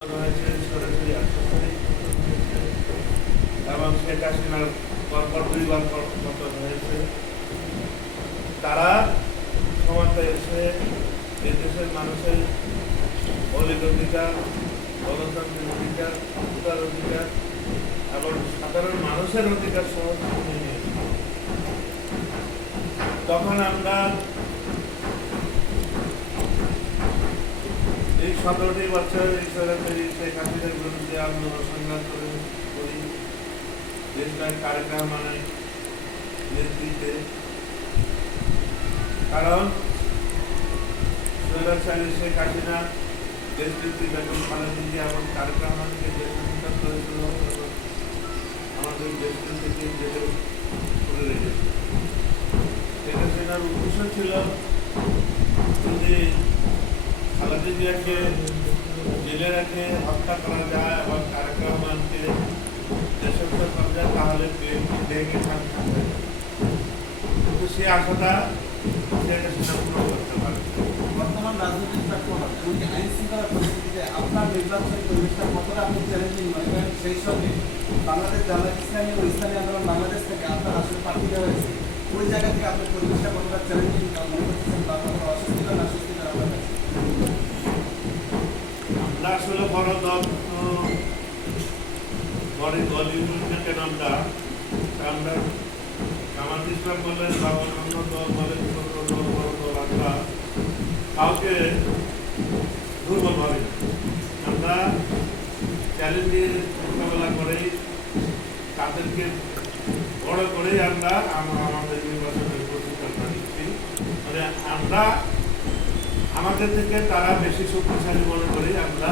সরাসরি আশ্বাসনে এবং শেখ হাসিনার পরপর দুইবার পতন হয়েছে। তারা ক্ষমতায় এসে এই দেশের মানুষের মৌলিক অধিকার, গণতান্ত্রিক অধিকার, ভোটার অধিকার এবং সাধারণ মানুষের অধিকার সহ নিয়ে নিয়েছে। তখন আমরা এই 17টি বছর এই সরকারি শেখ হাসিনার বিরুদ্ধে আন্দোলন সংগ্রাম করি দেশটার তারেক রহমানের নেতৃত্বে। কারণ স্বৈরাচারী শেখ হাসিনা দেশভিত্তিক বেগম খালেদা জিয়া এবং তারেক রহমানকে দেশ নির্যাতন করেছিল এবং আমাদের দেশটি থেকে জেলে করে রেখেছে। শেখ হাসিনার উদ্দেশ্য ছিল যদি খালেদা জিয়াকে জেলে রেখে হত্যা করা যায় এবং তারেক রহমানকে দেশত্ব করা যায় তাহলে বিএনপি ভেঙে থাকবে। কিন্তু সে আশাটা শেখ হাসিনা পূরণ করতে পারে। বর্তমান রাজনৈতিক প্রেক্ষাপট এমনকি আইন শৃঙ্খলা পরিস্থিতিতে আপনার নির্বাচনী পরিবেশটা কতটা আপনি চ্যালেঞ্জিং মনে করেন? সেই সঙ্গে বাংলাদেশ জামায়াত ইসলামী ও ইসলামী আন্দোলন বাংলাদেশ থেকে আপনার আসলে প্রার্থী দেওয়া হয়েছে, ওই জায়গা থেকে আপনার পরিবেশটা কতটা চ্যালেঞ্জিং মনে করতেছেন বা কতটা অস্বস্তিকর না স্বস্তিকর আপনার কাছে? আমরা আসলে বড় দল বড় দল ইউনিয়ন কেন আমরা জামাত ইসলাম বলেন বা অন্যান্য দল বলেন ছোট দল বড় দল আমরা কাউকে দুর্বল ভাবে আমরা চ্যালেঞ্জের মোকাবেলা করেই তাদেরকে বড় করেই আমরা আমাদের নির্বাচনের প্রতিষ্ঠা দিচ্ছি। মানে আমরা আমাদের থেকে তারা বেশি শক্তিশালী মনে করি আমরা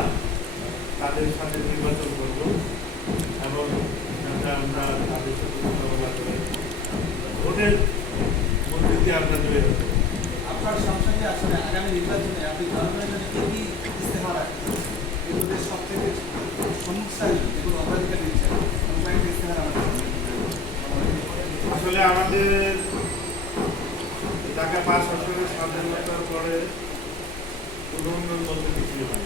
তাদের সাথে নির্বাচন করব এবং আমরা তাদের সাথে মোকাবেলা করে ভোটের মধ্যে দিয়ে আমরা তৈরি হব। আপনার সংসদে আসলে আগামী নির্বাচনে আপনি জনগণের জন্য কি ইস্তেহার রাখছেন? এগুলোদের সব থেকে সমস্যায় এগুলো অগ্রাধিকার দিচ্ছেন কয়েকটি ইস্তেহার আসলে আমাদের ঢাকা 5 আসনের স্বাধীনতার পরে উন্নয়ন বলতে কিছু হয়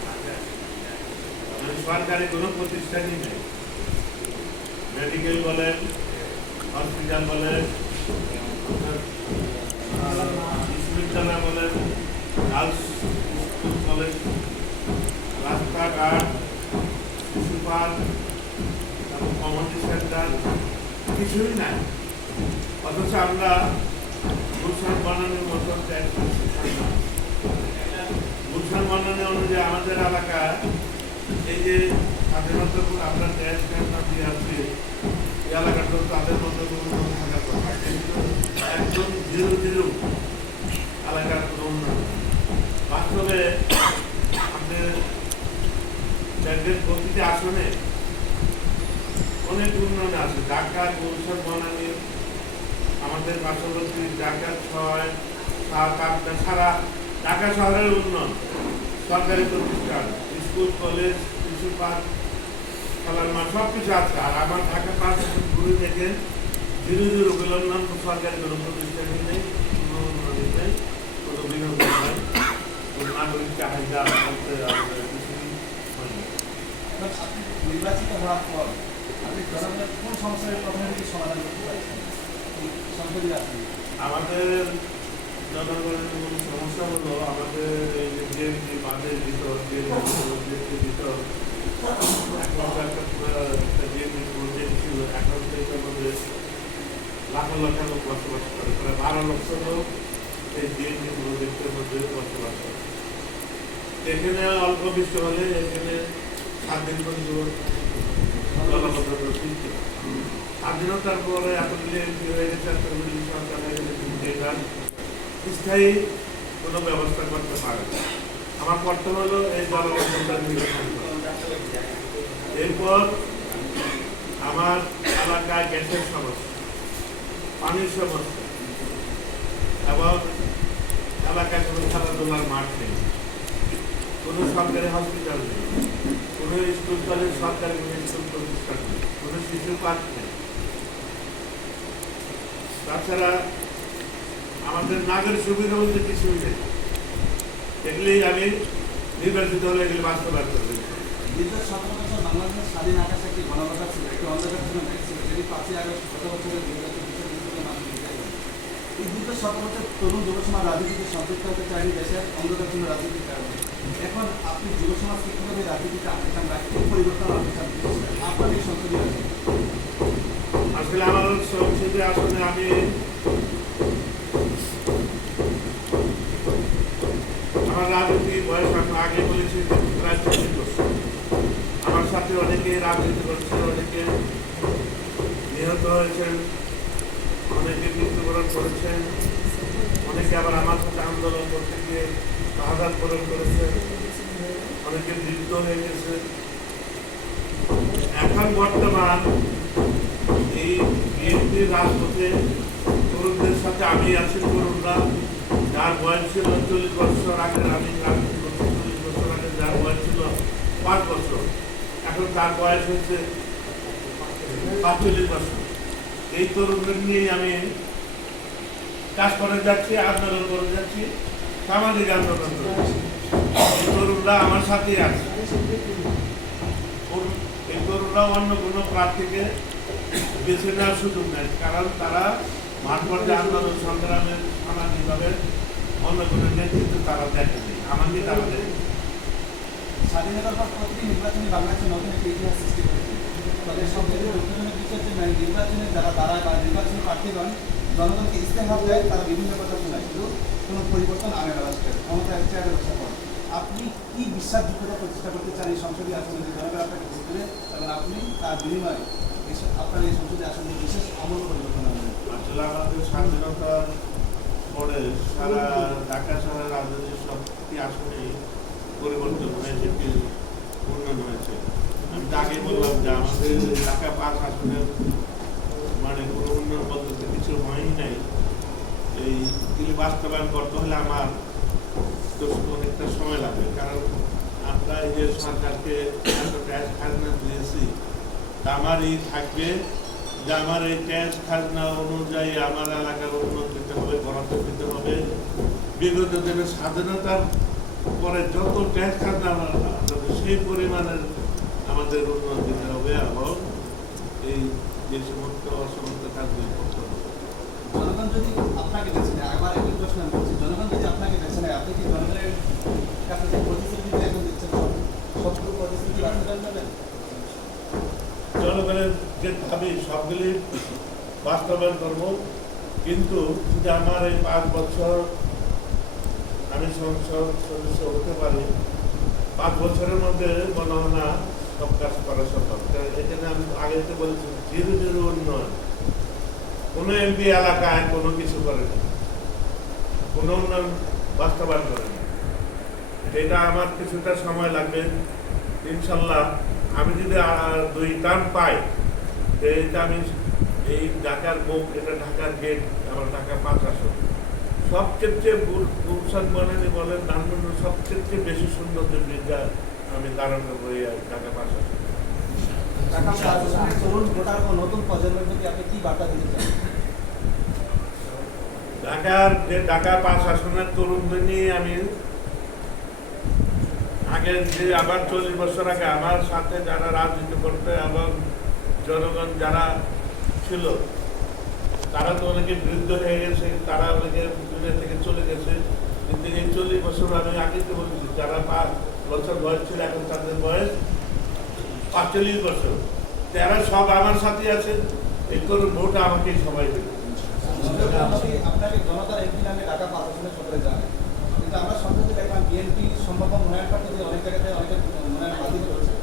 মানে সরকারি কোনো প্রতিষ্ঠানই নেই। মেডিকেল বলেন, হসপিটাল বলেন, বিশ্ববিদ্যালয় বলেন, গার্লস স্কুল কলেজ, রাস্তাঘাট, শিশু পার্ক, কমিউনিটি সেন্টার কিছুই নাই। অথচ আমরা গুলশান বানানোর মতো গুলশান বানানো অনুযায়ী আমাদের এলাকা এই যে স্বাধীনতার পর আমরা ট্যাক্স ক্যাম্পাস দিয়ে আসছি এই এলাকাটা তাদের মধ্যে কোনো থাকার কথা কিন্তু একদম জিরো এলাকার কোনো উন্নয়ন। বাস্তবে আমাদের ব্যাংকের প্রতিটি আসনে অনেক উন্নয়ন আছে। ঢাকা গুলশান বানানি আমাদের পার্শ্ববর্তী ঢাকা 6, 7, 8 সারা ঢাকা শহরের উন্নয়ন, সরকারি প্রতিষ্ঠান, স্কুল কলেজ, শিশু পার্ক, খেলার মাঠ সব কিছু আছে। আর আমার ঢাকা 5 ঘুরে থেকে জিরো উন্নয়ন সরকারি কোনো প্রতিষ্ঠানই নেই, কোনো উন্নয়ন নেই, কোনো বিনোদন নেই, কোনো নাগরিক চাহিদা কিছুই হয়নি। নির্বাচিত হওয়ার পর আপনি জনগণের কোন সমস্যার প্রথমে সমাধান করতে পারছেন সংসদীয় আসনে? আমাদের জনগণের মূল সমস্যা হলো আমাদের এই যে বিএনপি মাঠের ভিতর বিএনপির ভিতর বিএনপি প্রজেক্ট ছিল, এখন থেকে আমাদের লাখ লোক বসবাস করে, প্রায় 12 লক্ষ লোক এই বিএনপি প্রজেক্টের মধ্যে বসবাস করে। এখানে অল্প বৃষ্টি হলে এখানে 7 দিন পর্যন্ত জলবদ্ধতা সৃষ্টি। স্বাধীনতার পরে এতগুলি এমপি হয়ে গেছে, এতগুলি সরকার হয়ে গেছে, কিন্তু এটা স্থায়ী কোনো ব্যবস্থা করতে পারে না। আমার কর্তব্য হলো এই জলবদ্ধতা নিরসন করা। এরপর আমার এলাকায় গ্যাসের সমস্যা, পানির সমস্যা এবং এলাকায় কোনো খেলাধুলার মাঠ নেই, কোনো সরকারি হসপিটাল নেই, কোনো স্কুল কলেজ সরকারি কোনো স্কুল প্রতিষ্ঠান নেই, কোনো শিশু পার্ক নেই। তাছাড়া আমাদের নাগরিক সুবিধা বলতে কিছুই নেই। এগুলি আমি নির্বাচিত হলে এগুলি বাস্তবায়ন করতে দীর্ঘ 17 বছর বাংলাদেশের স্বাধীন আকাশে একটি গণকথা ছিল, একটি অন্ধকার ছিল, ছিল, যেটি 5ই আগস্ট গত বছরের 2025 মানুষ বিদায় করে। এই দীর্ঘ 17 বছর তরুণ যুব সমাজ রাজনীতিতে সম্পৃক্ত হতে চায়নি দেশের অন্ধকারপূর্ণ রাজনীতির কারণে। এখন আপনি যুব সমাজকে কীভাবে রাজনীতিতে আনতে চান বা কি পরিবর্তন আনতে চান আপনার এই সংসদীয় আছে? আসলে আমার সংসদে আসলে আমি আমার রাজনীতি বয়স আমি আগে বলেছি যে প্রায় 40 বছর। আমার সাথে অনেকে রাজনীতি করছে, অনেকে নিহত হয়েছেন, অনেকে মৃত্যুবরণ করেছেন, অনেকে আবার আমার সাথে আন্দোলন করতে গিয়ে শাহাদাত বরণ করেছেন, অনেকে মৃত্যু হয়ে গেছে। এখন বর্তমান এই বিএনপির রাজপথে তরুণদের সাথে আমি আছি। তরুণরা যার বয়স ছিল 40 বছর আগে, আমি রাজনীতি করছি 40 বছর আগে, যার বয়স ছিল 5 বছর, এখন তার বয়স হচ্ছে 45 বছর। এই তরুণদের নিয়ে আমি কাজ করে যাচ্ছি, আন্দোলন করে যাচ্ছি, সামাজিক আন্দোলন করে যাচ্ছি। এই তরুণরা আমার সাথেই আছে। এই তরুণরা অন্য কোনো প্রার্থীকে বেছে নেওয়ার সুযোগ নেই, কারণ তারা মাঠ পর্যায়ে আন্দোলন সংগ্রামের সামাজিকভাবে অন্য কোনো নেতৃত্ব তারা দেখেনি, আমাকে তারা দেখে। স্বাধীনতার পর প্রতিটি নির্বাচনে বাংলাদেশে নতুন একটি ইতিহাস সৃষ্টি করেছে। তবে সবচেয়ে দুঃখজনক বিষয় হচ্ছে নির্বাচনে যারা দাঁড়ায় বা নির্বাচনী প্রার্থীগণ জনগণকে ইস্তেহার দেয়, তারা বিভিন্ন কথা শোনায়, কিন্তু কোনো পরিবর্তন আনে না রাষ্ট্রের ক্ষমতায় চেয়ারে বসার পর। আপনি কি বিশ্বাসযোগ্যতা প্রতিষ্ঠা করতে চান এই সংসদীয় আসনে, যে জনগণ আপনাকে ভোট দেবে এবং আপনি তার বিনিময়ে আপনার এই সংসদীয় আসনে বিশেষ আমল পরিবর্তন আনবেন? আসলে আমাদের স্বাধীনতার পরে সারা ঢাকা শহরের রাজনীতির সবটি আসনেই পরিবর্তন হয়েছে, উন্নয়ন হয়েছে। আমি তো আগে বললাম যে আমাদের ঢাকা 5 আসনের মানে কোনো উন্নয়ন পদ্ধতি কিছু হয়ই নাই। এই বাস্তবায়ন করতে হলে আমার তো অনেকটা সময় লাগবে, কারণ আমরা এই যে সরকারকে এত ট্যাক্স খাজনা দিয়েছি, তা আমার এই থাকবে যে আমার এই ট্যাক্স খাজনা অনুযায়ী আমার এলাকার উন্নতি দিতে হবে, বরাদ্দ দিতে হবে। বিগত দিনে স্বাধীনতার পরে যত ট্যাক্স খাজনা সেই পরিমাণের আমাদের উন্নয়ন দিতে হবে এবং এই যে সমস্ত অসমস্ত কাজগুলি করতে হবে। জনগণ যদি আপনাকে বেছে নেয়, আবার একই প্রশ্ন আমি বলছি, জনগণ যদি আপনাকে বেছে নেয়, আপনি কি জনগণের কাছে যে প্রতিশ্রুতি এখন দিচ্ছেন সবগুলো প্রতিশ্রুতি বাস্তবায়ন করবেন? জনগণের যে দাবি সবগুলি বাস্তবায়ন করব, কিন্তু যদি আমার এই 5 বছর আমি সংসদ সদস্য হতে পারি, 5 বছরের মধ্যে মনে হয় না সব কাজ করা সম্ভব। এখানে আমি আগে তো বলেছি ধীরে ধীরে উন্নয়ন। কোনো এমপি এলাকায় কোনো কিছু করেনি, কোনো উন্নয়ন বাস্তবায়ন করেনি। এটা আমার কিছুটা সময় লাগবে। ইনশাল্লাহ আমি যদি 2 টার্ম পাই, এটা আমি এই ঢাকার বুক, এটা ঢাকার গেট, আমার ঢাকা 5 আসন সবচেয়ে গুলশান বলেন ধানমন্ডল সবচেয়ে বেশি সুন্দর যে ব্রিজটা আমি দাঁড়ান করবো এই ঢাকা 5 আসন। ঢাকা 5 আসনের তরুণ ভোটার ও নতুন প্রজন্মের প্রতি আপনি কি বার্তা দিতে চান? ঢাকা 5 আসনের তরুণদের নিয়ে আমি আগে যে আবার 40 বছর আগে আমার সাথে যারা রাজনীতি করতে এবং জনগণ যারা ছিল, তারা তো অনেকে বৃদ্ধ হয়ে গেছে, তারা অনেকে দুনিয়া থেকে চলে গেছে। কিন্তু এই 40 বছর আমি আগে তো বলছি, যারা 5 বছর বয়স ছিল এখন তাদের বয়স 45 বছর, তারা সব আমার সাথে আছে। এই তরুণ ভোট আমাকে সবাই দেবে। আপনাকে জনতার এমপি নামে ঢাকা 5 আসনে সদরে জানে, কিন্তু আমরা সম্প্রতি দেখলাম বিএনপি সম্ভাব্য মনোনয়ন প্রার্থী অনেক জায়গাতে অনেকে মনোনয়ন বাতিল করেছে।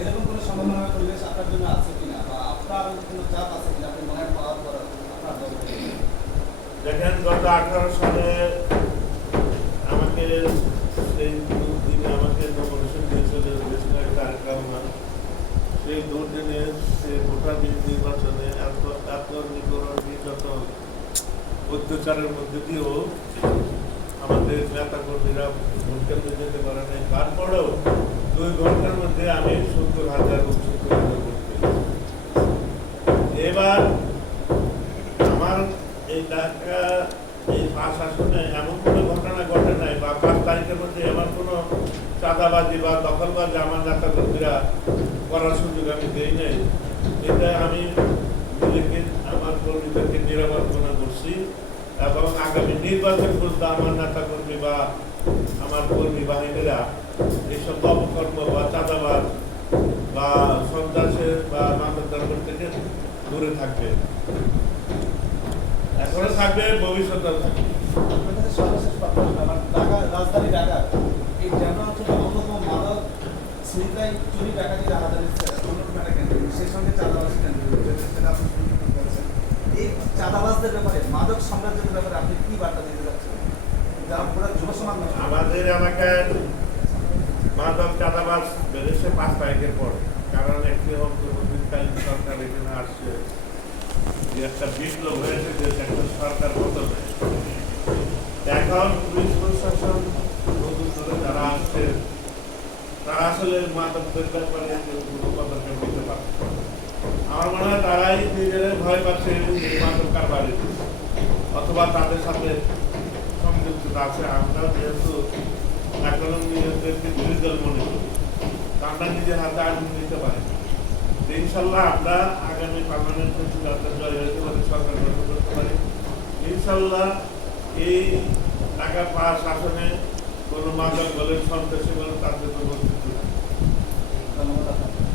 এরকম কোনো সম্ভাবনার পরিবেশ আপনার জন্য আছে কিনা, বা আপনার কোনো চাপ আছে কিনা আপনি মনোনয়ন পাওয়ার পর আপনার দল থেকে? দেখেন, গত 18 সালে আমাকে সেই দিনে আমাকে নমিনেশন দিয়েছিল তারেক রহমান। সেই দুর্দিনে সেই ভোটার নির্বাচনে এত নিপীড়ন, নির্যাতন, অত্যাচারের মধ্যে দিয়েও আমাদের নেতা কর্মীরা ভোট কেন্দ্রে যেতে পারে নাই। তারপরেও 2 ঘন্টার মধ্যে আমি 70,000 ভোট পেয়েছি। এবার আমার এই ঢাকা এই 5 আসনে এমন কোনো ঘটনা ঘটে নাই, বা 5 তারিখের মধ্যে এমন কোনো চাঁদাবাজি বা দখলবাজি আমার নেতা কর্মীরা করার সুযোগ আমি দেই নাই। এটা আমি নিজেকে আমার কর্মীদেরকে নিরাপত্তা করছি এবং আগামী নির্বাচন পর্যন্ত আমার নেতা কর্মী বা আমার কর্মী বাহিনীরা এইসব অপকর্ম বা চাঁদাবাজ বা সন্ত্রাসের বা মাদক দ্রব্য থেকে দূরে থাকবে, এখনো থাকবে, ভবিষ্যতেও থাকবে। আপনাদের সর্বশেষ কথা হলো, আমার ঢাকা, রাজধানী ঢাকা এই ঢাকা অঞ্চলে অন্যতম মাদক ছিনতাই, চুরি, ডাকাতি, রাহাজানি অন্যতম একটা কেন্দ্র, সেই সঙ্গে চাঁদাবাজি কেন্দ্র, সেটা আপনি শুরু করেছেন। এই চাঁদাবাজদের ব্যাপারে, মাদক সাম্রাজ্যের ব্যাপারে আপনি কি বার্তা দিতে যাচ্ছেন, যারা পুরো যুব সমাজ নষ্ট করে? আমাদের এলাকায় মাদক চাঁদাবাজ বেড়েছে 5 তারিখের পর, কারণ একটি অন্তর্বর্তীকালীন সরকার এখানে আসছে, যে একটা বিপ্লব হয়েছে, যে একটা সরকার পতন হয়েছে। এখন পুলিশ প্রশাসন নতুন করে যারা আসছে তারা আসলে মাদকের ব্যাপারে কোনো পদক্ষেপ নিতে পারছে না। আমার মনে হয় তারাই নিজেরাই ভয় পাচ্ছে যে মাদক কারবারি, অথবা তাদের সাথে সংযুক্ত আছে। আমরাও যেহেতু এখনো নিজেদেরকে বিরোধী দল মনে করি, আমরা নিজের হাতে আইন নিতে পারি। ইনশাল্লাহ আমরা আগামী পার্লামেন্ট নির্বাচন জয় হতে পারি, সরকার গঠন করতে পারি। ইনশাল্লাহ এই টাকা পাওয়া শাসনে কোনো মাদক বলেন, সন্ত্রাসী বলেন, তাদের কোনো অস্তিত্ব নেই। ধন্যবাদ আপনাকে।